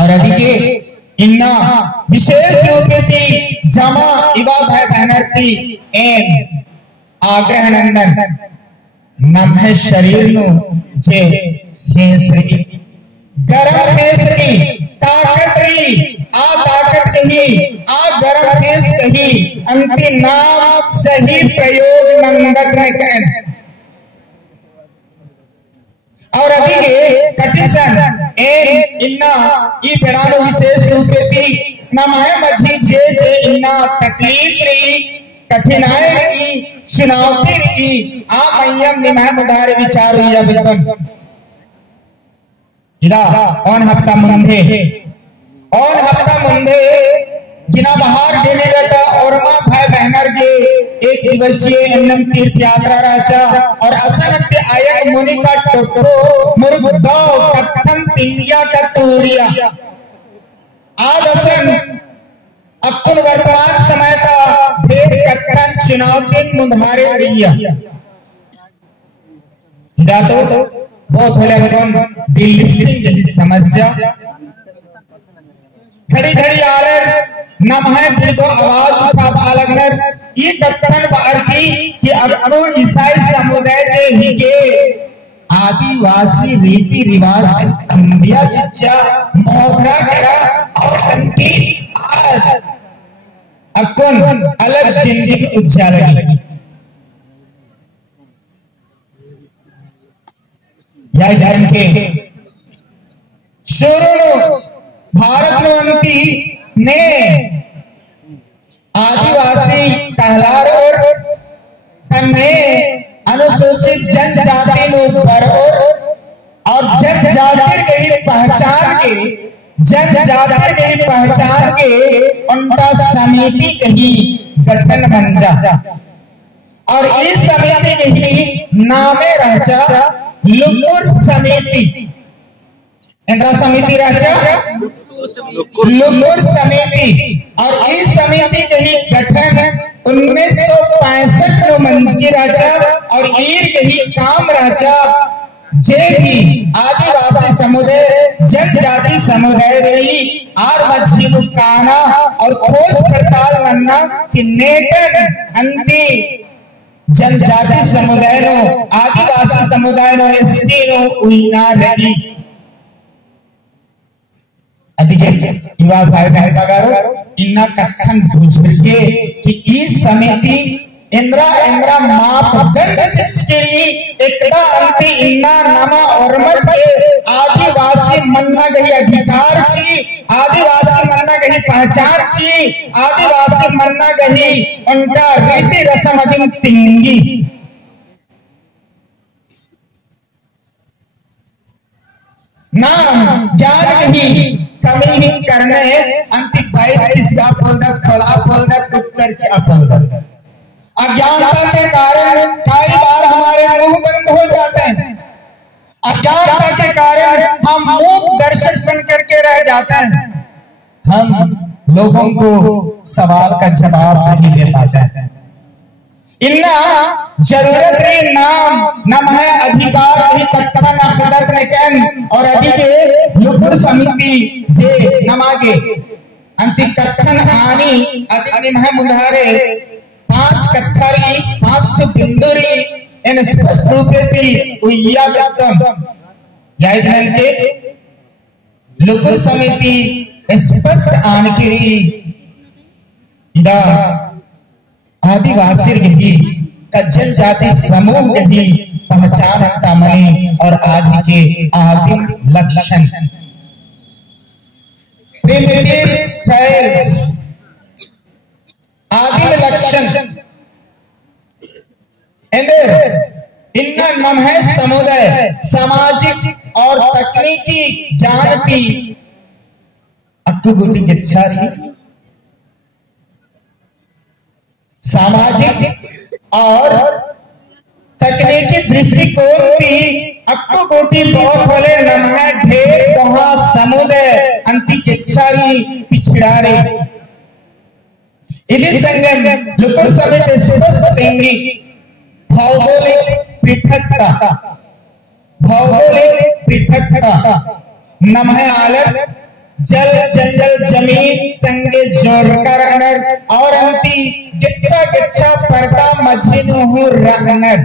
और अधिके इन्ना विशेष रूपेति जमा इवा भाई बहनर्ती एन आग्रह नंदन नम्हे शरीर नु जे हेसरी गरम हेसरी ताकत री आ ताकत कही आ गरम हेस कही अंति नाम सही प्रयोग नंदत में कहन और अधिके कटिसन एन इन्ना ई पेड़ानो विशेष रूपेति नमहे मझी जे जे इन्ना तकलीफ री कठिनाई री चुनौती री आ मय्यम निमह मुधारे विचार हुई बिल्कुल इरा ऑन हफ्ता मंदे जिना बाहर देने रहता और माँ भाई बहनर के एक दिवसीय अन्नम तीर्थ यात्रा राचा और असनत आयक मुनि का टोटो मुर्गो कथन तिंगिया का तूड़िया आज असन अकुल वर्तमान समय का भेद कथन चुनौती मुधारे दिया तो बहुत होले बदन डिलिस्टिंग जैसी समस्या खड़ी खड़ी आलर नमहे बिरदो आवाज उठा बालगनर ये कथन बार की कि अब ईसाई समुदाय जे ही के आदिवासी रीति रिवाज अंबिया चिच्चा मोहरा करा और अंकी अकुन अलग जिंदगी उज्जाला या धर्म के शुरू भारत नो अंति ने आदिवासी कहलार और अनुसूचित जनजाति नो पर और जनजाति की पहचान के उनका समिति कही गठन बन जा और इस समिति कही नामे रचा लुकुर समिति इंद्रा समिति रचा लुकुर समिति और इस समिति कही गठन 1965 नो मंज की रचा और ईर कही काम रचा जे भी आदिवासी समुदाय जनजाति समुदाय रही आर मछली काना और खोज पड़ताल करना कि नेटन अंति जनजाति समुदाय नो आदिवासी समुदाय नो एसटी नो उइना रही अधिके युवा भाई भाई बगारो इन्ना कथन बुझर के कि इस समिति इंद्रा मापदंड चिचकी एकदा अंति इन्ना नमा और मत के आदिवासी मन्ना गही अधिकार छी आदिवासी मन्ना गही पहचान छी आदिवासी मन्ना गही उनका रीति रस्म अधीन तिंगी नाम ज्ञान ही कमी ही करने अंति बाइक इसका फलदक खला फलदक उत्तर चा फलदक अज्ञानता के कारण कई बार हमारे मुंह बंद हो जाते हैं अज्ञानता के कारण हम मूक दर्शक सुन करके रह जाते हैं हम लोगों को सवाल का जवाब नहीं दे पाते हैं इन्ना जरूरत रे नाम नम है अधिकार ही कथन अकदत ने कहन और अधिके लुकुर समिति जे नमागे अंति कथन आनी अधिक निमह मुधारे 5 कथरी 5 बिंदुरी इन स्पष्ट रूपेति उय्या व्यक्तम याद रन के लुकुर समिति स्पष्ट आनकिरी इदा आदिवासी गही का जनजाति समूह गही पहचान तमनी और आदि के आदिम लक्षण प्रिमिटिव ट्रायल्स आदिम लक्षण इनका नाम है समुदाय सामाजिक और तकनीकी ज्ञान की अक्टूबुटी की इच्छा सामाजिक और तकनीकी दृष्टिकोण की अक्को गोटी बहुत होले नमः ढेर कहा समुदाय अंति इच्छारी पिछड़ारे इन्हीं संगम लुकुर समेत स्पष्ट देंगी भौगोलिक पृथकता नमः आलर जल जंगल जमीन संगे जोड़कर अनर और अंती गिच्छा गिच्छा पर्दा मझिनो हो रहनर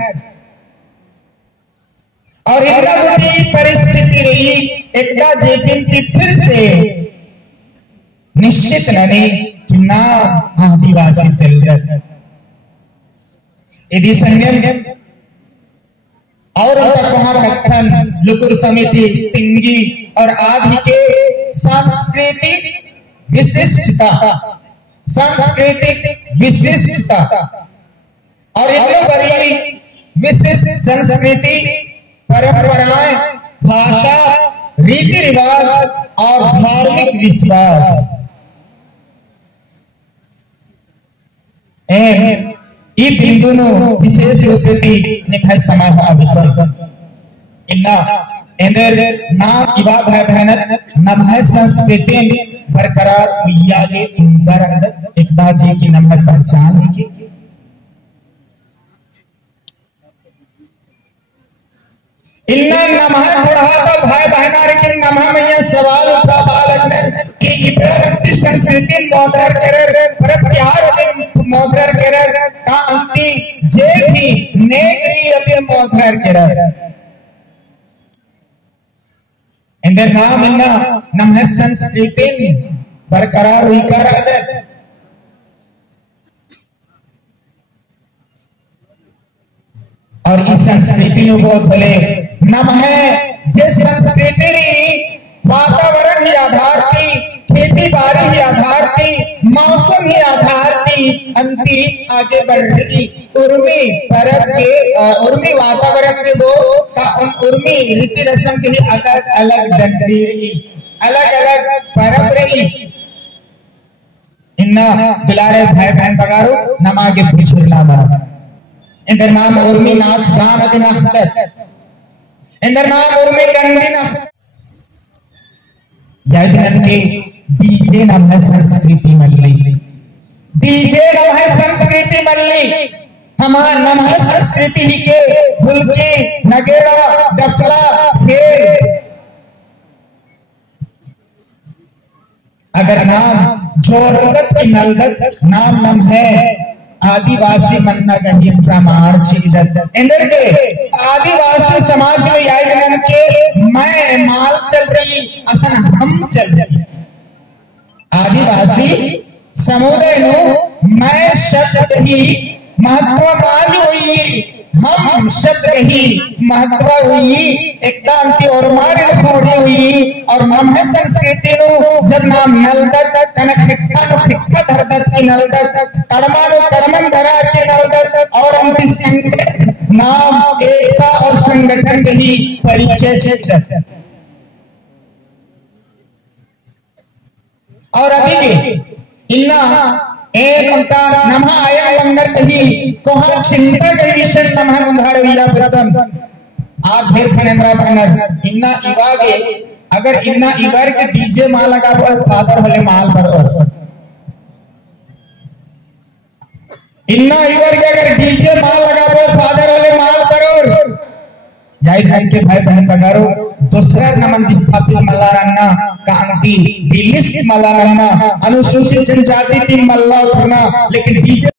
और इतना बुरी परिस्थिति रही एकदा जेपिन की फिर से निश्चित नहीं कि ना आदिवासी चल यदि संगम और वहां कथन लुकुर समिति तिंगी और आदि के सांस्कृतिक विशिष्टता और इतनी बड़ी विशिष्ट संस्कृति परंपराएं भाषा रीति रिवाज और धार्मिक विश्वास ಈ ಬಿಂದುನು ವಿಶೇಷ ರೂಪದಲ್ಲಿ ನಿಖಾಯ ಸಮಯ ಅಭಿಪ್ರಾಯ ಇನ್ನ ಎಂದರ್ नाम इवा भाई बहन नम है संस्कृति बरकरार हुई आगे उनका एकता जी की नम है पहचान की इन्ना नमः बुढ़ाता भाई बहनार के नमः में यह सवाल उठा बालक ने कि इब्राहिम संस्कृति मोदर करर प्रत्यार दिन मोदर करर का अंति जे भी नेगरी अति मोदर करर इंदर नाम इन्ना नमः संस्कृति बरकरार हुई कर और इस संस्कृति नु बहुत बोले नम है जिस संस्कृति वातावरण ही आधार थी खेती बाड़ी ही आधार थी मौसम ही आधार थी अंति आगे बढ़ रही उर्मी परब के उर्मी वातावरण के वो का उर्मी रीति रस्म के अलग अलग डंडी रही अलग अलग परब रही इन्ना दुलारे भाई बहन बगारो नम आगे पूछो नाम इंदर नाम उर्मी नाच गान दिना इंदर नाम उर्मी डंडी ना याद के डीजे नाम है संस्कृति मल्ली डीजे नाम है संस्कृति मल्ली हमारा नाम है संस्कृति ही के ढुलकी नगेड़ा डफला फेर अगर नाम जोरगत की नलदत नाम है आदिवासी मन्ना गही प्रमाण चीज इंदर के आदिवासी समाज में याद के मैं माल चल रही असन हम चल रही आदिवासी समुदाय नो मैं शब्द ही महत्व मान हुई हम शब्द ही महत्व हुई एकदांति और मारे फोड़ी हुई और नम है संस्कृति नो जब नाम नलदत कनक फिक्का धरदत की नलदत कड़मानो कड़मन धरा के नलदत और अंति संगठन नाम एकता और संगठन ही परिचय छे और अभी इन्ना एक उनका नमः आया लंगर कही कोहा चिंता के विषय नमः उधार हुआ प्रथम आप फिर खनेंद्रा बनर इन्ना इवागे अगर इन्ना इवार के डीजे माल लगा पर फादर होले माल पर इन्ना इवार के अगर डीजे माल लगा पर फादर होले माल पर याद रख के भाई बहन बगारो दूसरा नमन विस्थापित मल्लारन्ना कांति बिलिस्ट मल्लारन्ना अनुसूचित जनजाति ती मल्ला उठना लेकिन डीजे